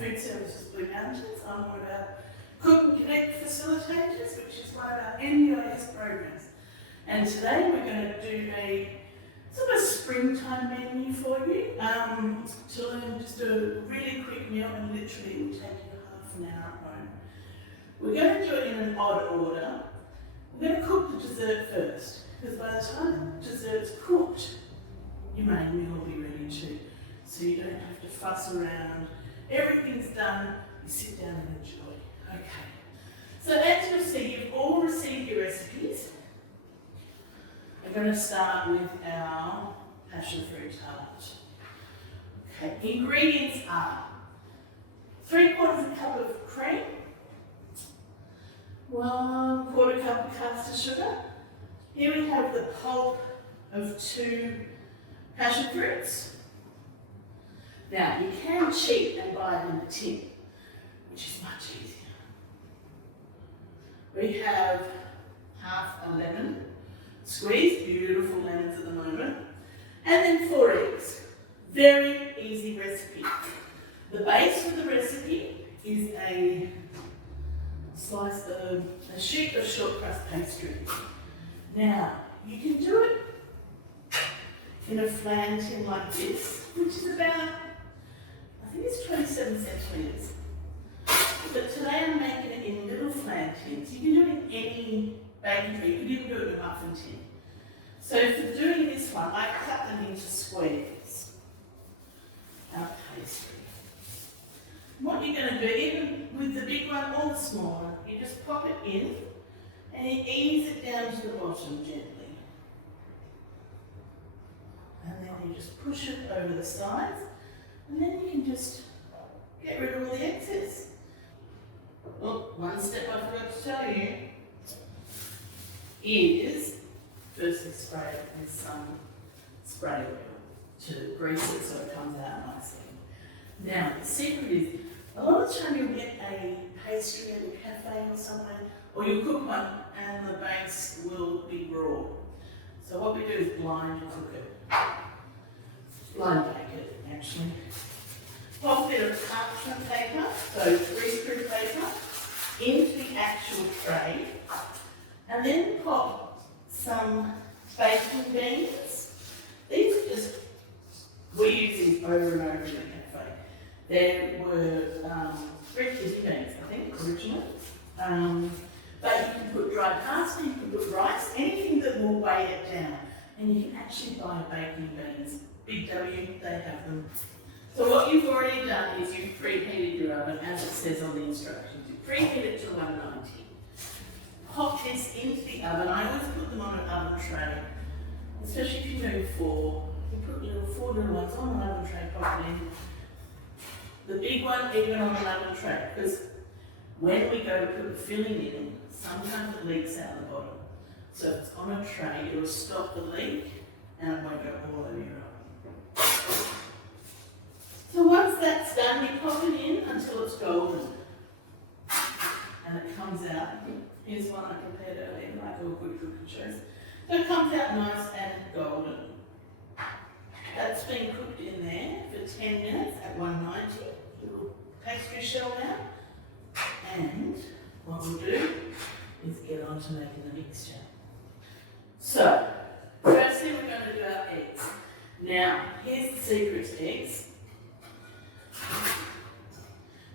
Food Services Blue Mountains. I'm one of our Cook and Connect facilitators, which is one of our NDIS programs. And today we're going to do a sort of springtime menu for you to learn just a really quick meal, and literally it will take you half an hour at home. We're going to do it in an odd order. We're going to cook the dessert first, because by the time the dessert's cooked, your main meal will be ready too. So you don't have to fuss around. Everything's done. You sit down and enjoy. Okay. So as you'll see, you've all received your recipes. We're going to start with our Passionfruit Tart. Okay. Ingredients are 3/4 cup of cream, 1/4 cup of caster sugar. Here we have the pulp of 2 passion fruits. Now, you can cheat and buy it in a tin, which is much easier. We have half a lemon squeezed, beautiful lemons at the moment, and then 4 eggs. Very easy recipe. The base of the recipe is a sheet of short crust pastry. Now, you can do it in a flan tin like this, which is about, I think it's 27 centimetres. But today I'm making it in little flan tins. You can do it in any baking tray. You can even do it in a muffin tin. So for doing this one, I cut them into squares. Our pastry. What you're going to do, even with the big one or the small one, you just pop it in and you ease it down to the bottom gently. And then you just push it over the sides, and then you can just get rid of all the excess. Oh, one step I forgot to tell you is firstly spray it with some spray oil to grease it so it comes out nicely. Now, the secret is, a lot of the time you'll get a pastry at a cafe or somewhere, or you'll cook one and the base will be raw. So what we do is blind cook it. Blind bake it, actually. Pop a bit of parchment paper, so greaseproof paper, into the actual tray, and then pop some baking beans. These are just, we use these over and over in the cafe. There were red kidney beans, I think, originally. But you can put dry pasta, you can put rice, anything that will weigh it down. And you can actually buy baking beans. Big W, they have them. So what you've already done is you've preheated your oven, as it says on the instructions. You preheat it to 190. Pop this into the oven. I always put them on an oven tray, especially if you move 4. You put 4 little ones on an oven tray, pop it in. The big one even on an oven tray, because when we go to put the filling in, sometimes it leaks out the bottom. So if it's on a tray, it'll stop the leak and it won't go all over your oven. So once that's done, you pop it in until it's golden. And it comes out. Here's one I prepared earlier, like all good cooking shows. So it comes out nice and golden. That's been cooked in there for 10 minutes at 190. Little pastry shell now. And what we'll do is get on to making the mixture. So, firstly we're going to do our eggs. Now, here's the secret to eggs.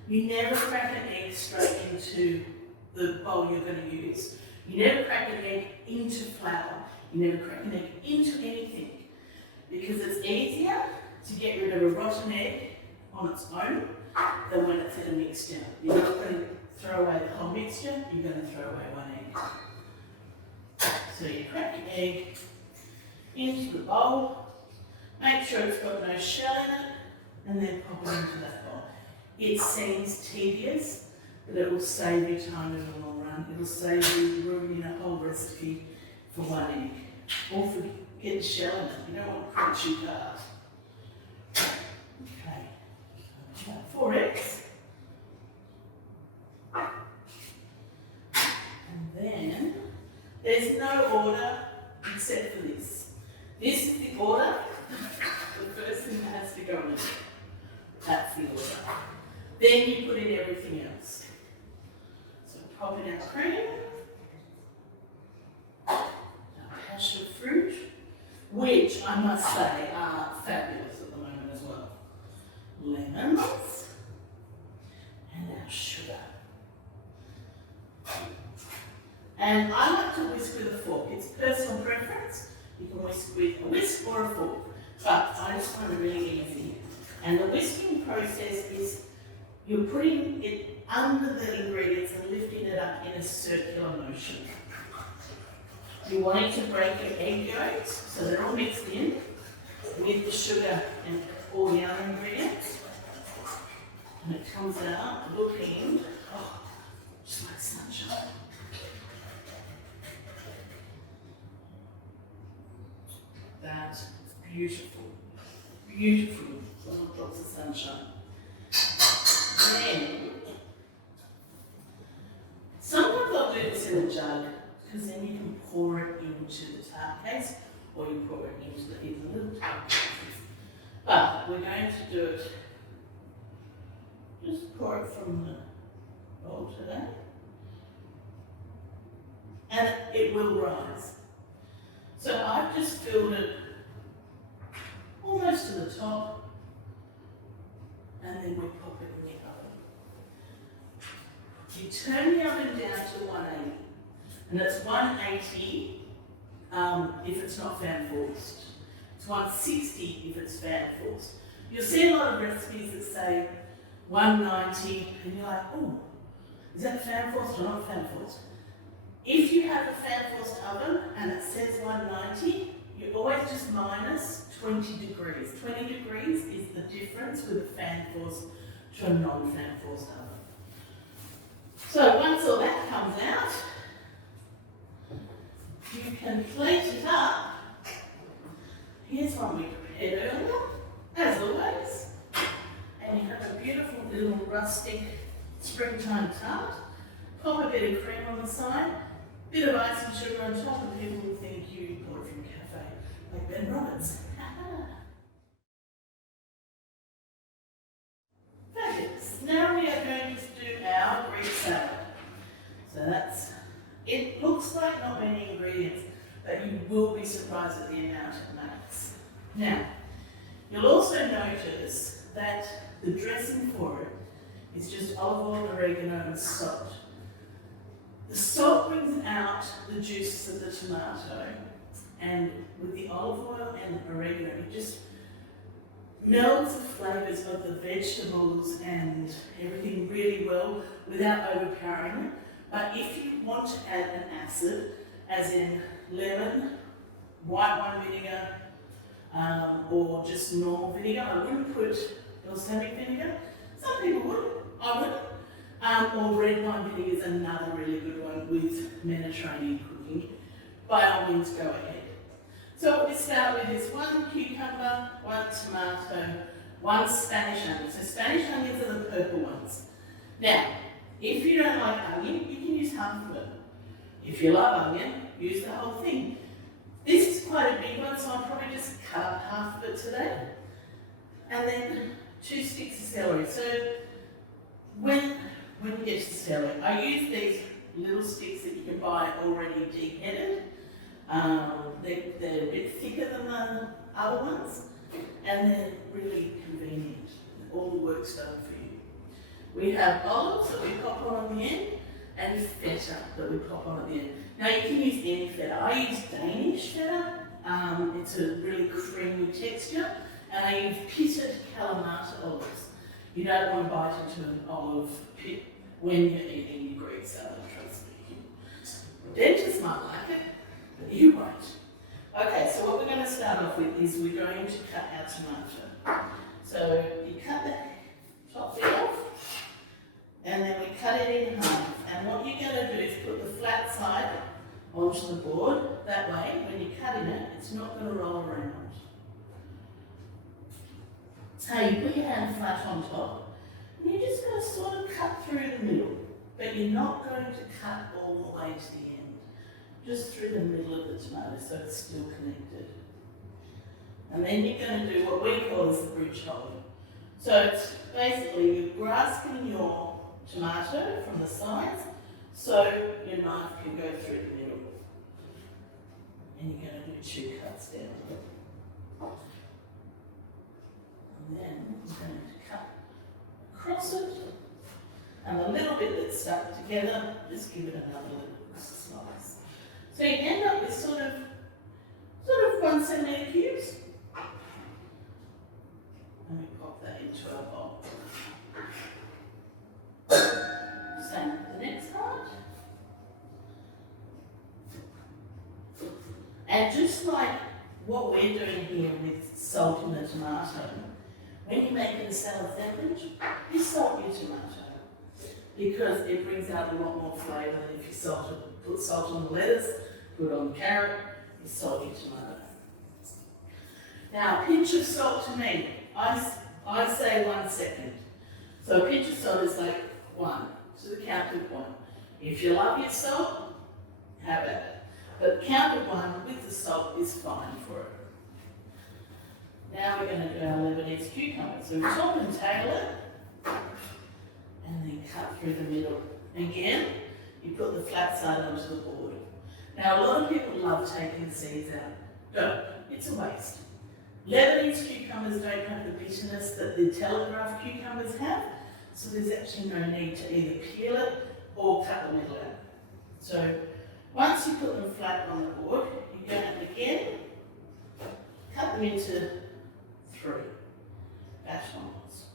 You never crack an egg straight into the bowl you're going to use. You never crack an egg into flour. You never crack an egg into anything. Because it's easier to get rid of a rotten egg on its own than when it's in a mixture. You're not going to throw away the whole mixture, you're going to throw away one egg. So you crack your egg into the bowl, make sure it's got no shell in it, and then pop it into that bowl. It seems tedious, but it will save you time in the long run. It will save you ruining a whole recipe for one egg. Or for getting shell in it. You don't want crunchy part. Okay. 4 eggs. And then there's no order except for this. This is the order. The first thing that has to go in. That's the order. Then you put in everything else. So pop in our cream, our passion fruit, which I must say are fabulous at the moment as well. Lemons and our sugar. And I like to whisk with a fork. It's personal preference. You can whisk with a whisk or a fork, but I just find it really easy. And the whisking process is you're putting it under the ingredients and lifting it up in a circular motion. You want it to break your egg yolks so they're all mixed in with the sugar and all the other ingredients. And it comes out looking, oh, just like sunshine. That's beautiful, beautiful little drops of sunshine. Then, sometimes I'll do this in a jug because then you can pour it into the tart case or you pour it into the little tart cases. But we're going to do it, just pour it from the bowl today. And it will rise. So I've just filled it almost to the top, and then we pop it in the oven. You turn the oven down to 180, and it's 180 if it's not fan forced. It's 160 if it's fan forced. You'll see a lot of recipes that say 190, and you're like, oh, is that fan forced or not fan forced? If you have a fan-forced oven and it says 190, you always just minus 20 degrees. 20 degrees is the difference with a fan-forced to a non-fan-forced oven. So once all that comes out, you can plate it up. Here's one we prepared earlier, as always. And you have a beautiful little rustic springtime tart. Pop a bit of cream on the side. Bit of ice and sugar on top, and people will think you bought it from a cafe, like Ben Roberts. Fabulous. Now we are going to do our Greek salad. So that's, it looks like not many ingredients, but you will be surprised at the amount it makes. Now, you'll also notice that the dressing for it is just olive oil, oregano, and salt. The salt brings out the juices of the tomato, and with the olive oil and oregano, it just melds the flavours of the vegetables and everything really well without overpowering it. But if you want to add an acid, as in lemon, white wine vinegar, or just normal vinegar, I wouldn't put balsamic vinegar. Some people would, I wouldn't. Or red wine vinegar is another really good one with Mediterranean cooking. By all means, go ahead. So what we start with is 1 cucumber, 1 tomato, 1 Spanish onion. So Spanish onions are the purple ones. Now, if you don't like onion, you can use half of it. If you love onion, use the whole thing. This is quite a big one, so I'll probably just cut up half of it today. And then 2 sticks of celery. So when you get to the celery, I use these little sticks that you can buy already deheaded. They're a bit thicker than the other ones, and they're really convenient. All the work's done for you. We have olives that we pop on at the end, and feta that we pop on at the end. Now you can use any feta. I use Danish feta. It's a really creamy texture, and I use pitted Kalamata olives. You don't want to bite into an olive pit when you're eating your Greek salad, trust me. Dentists might like it, but you won't. Okay, so what we're going to start off with is we're going to cut our tomato. So you cut the top bit off, and then we cut it in half. And what you're going to do is put the flat side onto the board. That way, when you're cutting it, it's not going to roll around. So you put your hand flat on top, and you're just going to sort of cut through the middle, but you're not going to cut all the way to the end, just through the middle of the tomato so it's still connected. And then you're going to do what we call as the bridge hold. So it's basically you're grasping your tomato from the sides so your knife can go through the middle. And you're going to do 2 cuts down. And then you're going to cut across it. And the little bit that's stuck together, just give it another little slice. So you end up with sort of 1 centimetre cubes. And we pop that into our bowl. Same with the next part. And just like what we're doing here with salt in the tomato, when you're making a salad sandwich, you salt your tomato because it brings out a lot more flavour than if you put salt on the lettuce, put on the carrot, you salt your tomato. Now, a pinch of salt to me, I say 1 second. So a pinch of salt is like 1 to the count of 1. If you love your salt, have at it. But count of 1 with the salt is fine for it. Now we're going to do our Lebanese cucumber. So we chop and tail it, and then cut through the middle. Again, you put the flat side onto the board. Now a lot of people love taking the seeds out. Don't, it's a waste. Lebanese cucumbers don't have the bitterness that the Telegraph cucumbers have, so there's actually no need to either peel it or cut the middle out. So once you put them flat on the board, you're going to again cut them into 3 batch lines.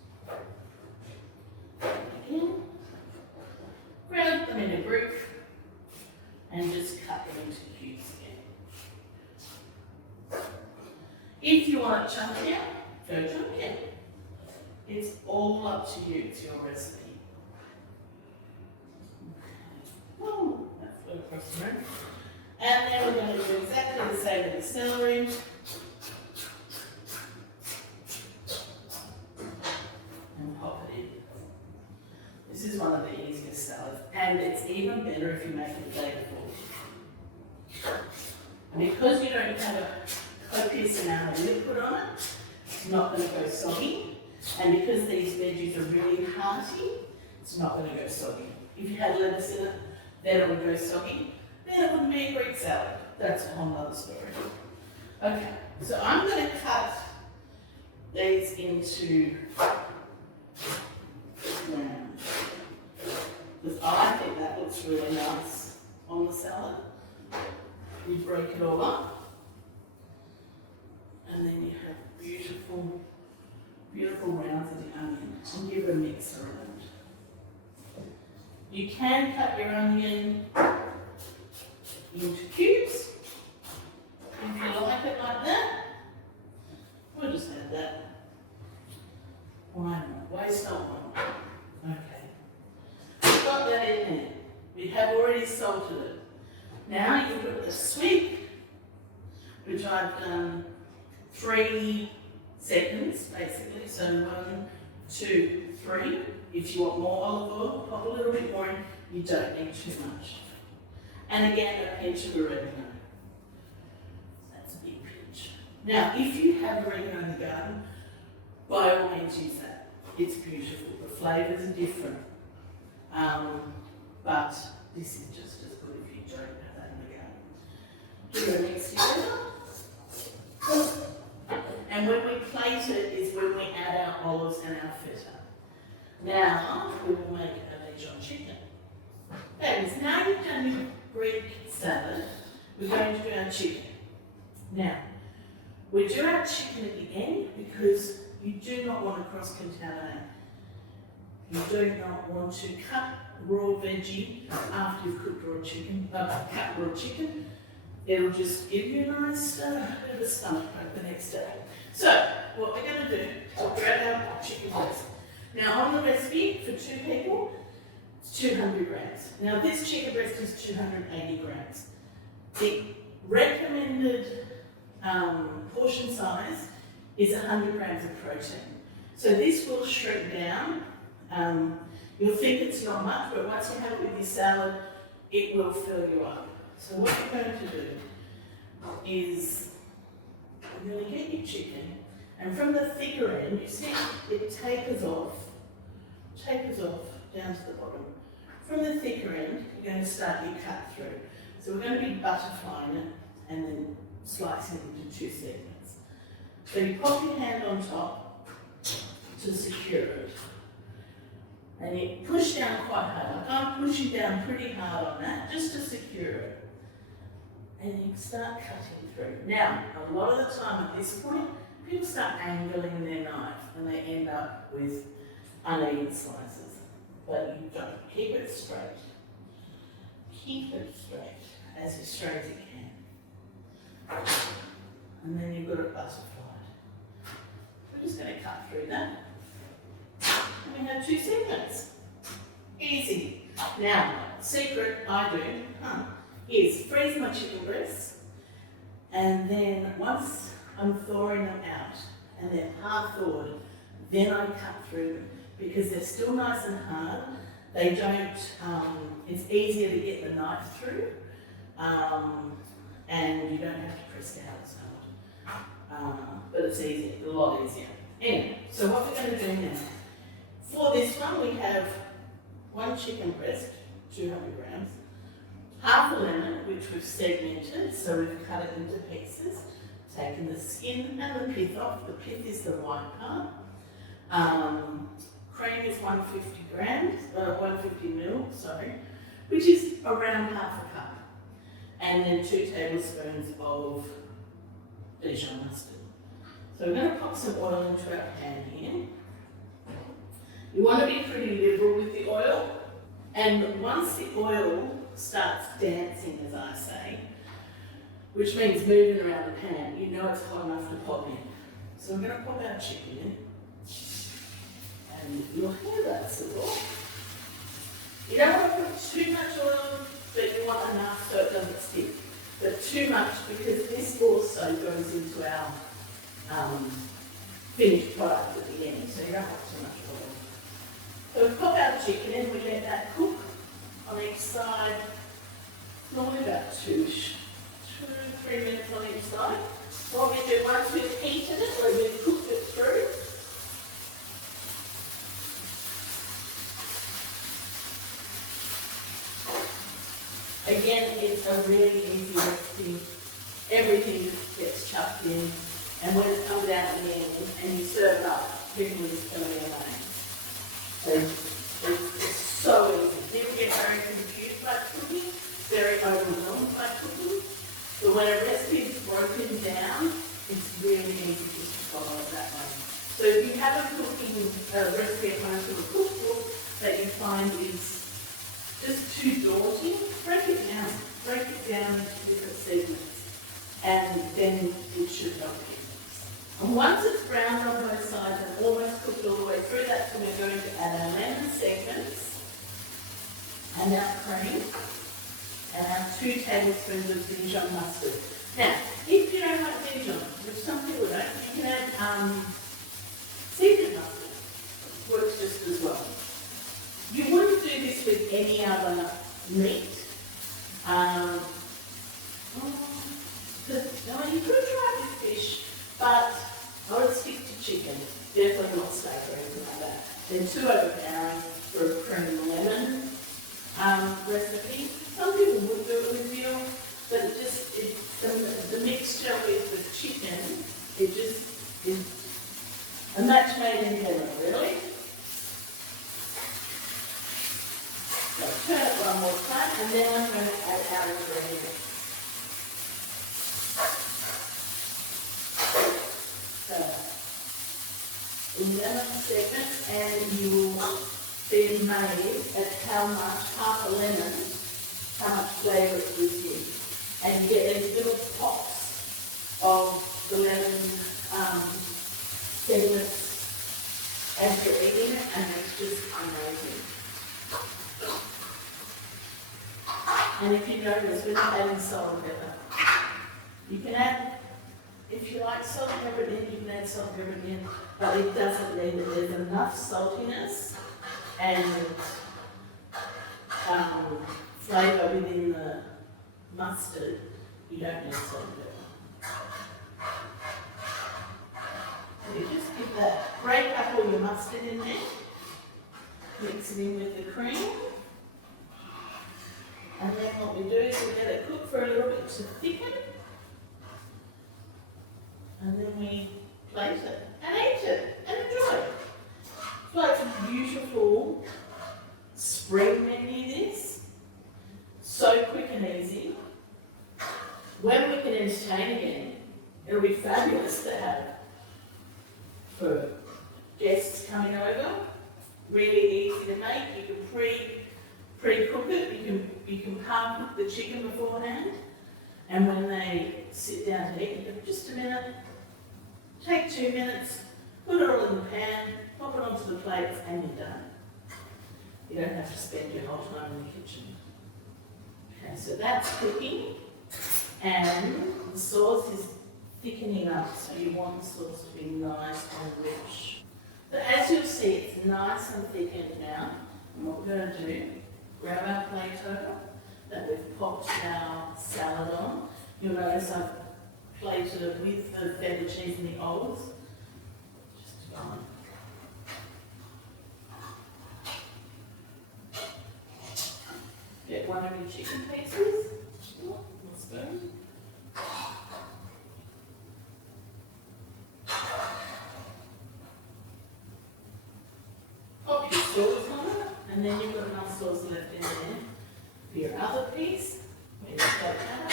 Again, grab them in a group and just cut them into cubes again. If you want it chunkier, go chunkier. It's all up to you, it's your recipe. Oh, that flew across the room. And then we're going to do exactly the same with the celery. And pop it in. This is one of the easiest salads, and it's even better if you make it the day before. And because you don't have a copious amount of liquid on it, it's not going to go soggy. And because these veggies are really hearty, it's not going to go soggy. If you had lettuce in it, then it would go soggy. Then it wouldn't be a Greek salad. That's a whole other story. Okay, so I'm going to cut these into round. Because I think that looks really nice on the salad. You break it all up, and then you have beautiful, beautiful rounds of the onion, and give it a mix around. You can cut your onion into cubes if you like it like that. We'll just add that. Why not? Waste not one. Okay. Got that in there. We have already salted it. Now you put the sweet, which I've done 3 seconds basically. So 1, 2, 3. If you want more olive oil, pop a little bit more in. You don't need too much. And again, a pinch of oregano. That's a big pinch. Now, if you have oregano in the garden, by all means use that. It's beautiful. The flavours are different. But this is just as good if you don't have that in the garden. Give it a mix together. And when we plate it is when we add our olives and our feta. Now, we will make a Dijon chicken. That is, now you've done your Greek salad, we're going to do our chicken. Now, we do our chicken at the end because you do not want to cross-contaminate. You do not want to cut raw veggie after you've cooked raw chicken, cut raw chicken. It'll just give you a nice bit of a stomach bug the next day. So, what we're going to do, we'll grab our chicken breast. Now, on the recipe for 2 people, it's 200 grams. Now, this chicken breast is 280 grams. The recommended portion size is 100 grams of protein. So this will shrink down. You'll think it's not much, but once you have it with your salad, it will fill you up. So what you're going to do is you're going to get your chicken, And from the thicker end, you see it tapers off down to the bottom. From the thicker end, you're going to start your cut through. So we're going to be butterflying it and then slicing it into 2 segments. So you pop your hand on top to secure it. And you push down quite hard. Like I'm pushing down pretty hard on that just to secure it. And you start cutting through. Now, a lot of the time at this point, people start angling their knife and they end up with uneven slices. But you don't. Keep it straight. Keep it straight, as straight as you can. And then you've got it butterflied. We're just going to cut through that. And we have 2 segments. Easy. Now, secret I do is freeze my chicken breasts, and then once I'm thawing them out and they're hard thawed, then I cut through them because they're still nice and hard. They don't, it's easier to get the knife through, and you don't have to press down as hard. But it's easier, a lot easier. Anyway, so what we're going to do now, for this one we have 1 chicken breast, 200 grams, half a lemon, which we've segmented, so we've cut it into pieces, taken the skin and the pith off. The pith is the white part. Cream is 150 grams, 150 ml, sorry, which is around half a cup. And then 2 tablespoons of Dijon mustard. So we're going to pop some oil into our pan here. You want to be pretty liberal with the oil, and once the oil starts dancing, as I say, which means moving around the pan, you know it's hot enough to pop in. So we're going to pop our chicken in, and you'll hear that sizzle. You don't want to put too much oil, but you want enough so it doesn't stick. But too much, because this also goes into our finished product at the end, so you don't want too much oil. So we pop our chicken in, we let that cook on each side, normally about 2-3 minutes on each side. What we do once we've heated it, or we've cooked it through, again, it's a really easy recipe. Everything just gets chucked in, and when it comes out in the end and you serve it up, people are just going to be amazed. So it's so easy. People get very confused by cooking, very overwhelmed by cooking. But when a recipe is broken down, it's really easy just to follow it that way. So if you have a recipe at home from a cookbook that you find is just too daunting, break it down. Break it down into different segments, and then it should help you. And once it's browned on both sides and almost cooked all the way through, that's when we're going to add our lemon segments and our cream and our 2 tablespoons of Dijon mustard. Now, if you don't like Dijon, which some people don't, you can add seasoned mustard. Works just as well. You wouldn't do this with any other meat. You could try with fish, but I would stick to chicken. Definitely not steak or anything like that. They're too overpowering for a cream lemon recipe. Some people would do it with veal, but the mixture with the chicken, it just is a match made in heaven, really. So turn it one more time, and then I'm going to add our ingredients. So, 11 segments, and you will be amazed at how much half a lemon, how much flavour it gives you. And you get these little pops of the lemon segments as you're eating it, and it's just amazing. And if you notice, we're not adding salt and pepper. You can add, if you like salt and pepper in, you can add salt and pepper in, but it doesn't mean that there's enough saltiness and flavour within the mustard. You don't need salt and pepper. So you just give that, break up all your mustard in there, mix it in with the cream, and then what we do is we let it cook for a little bit to thicken, and then we plate it and eat it and enjoy it. It's like a beautiful spring menu, this. So quick and easy. When we can entertain again, it'll be fabulous to have for guests coming over. Really easy to make. You can pre-cook it. You can pan-cook the chicken beforehand, and when they sit down to eat, you give just a minute. Take 2 minutes. Put it all in the pan. Pop it onto the plates, and you're done. You don't have to spend your whole time in the kitchen. Okay, so that's cooking, and the sauce is thickening up, so you want the sauce to be nice and rich. So as you'll see, it's nice and thickened now. And what we're going to do, grab our plate over that we've popped our salad on. You'll notice I've plated it with the feta cheese and the olives. Just fine. Get one of your chicken pieces. Spoon. Pop your sauce on it, and then you've got enough sauce left in there for your other piece. Where you got that.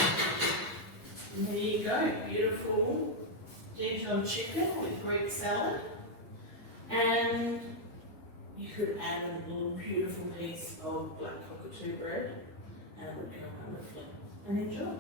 And there you go, beautiful Dijon chicken with Greek salad. And you could add a little beautiful piece of black cockatoo bread, and it would go wonderfully. And enjoy.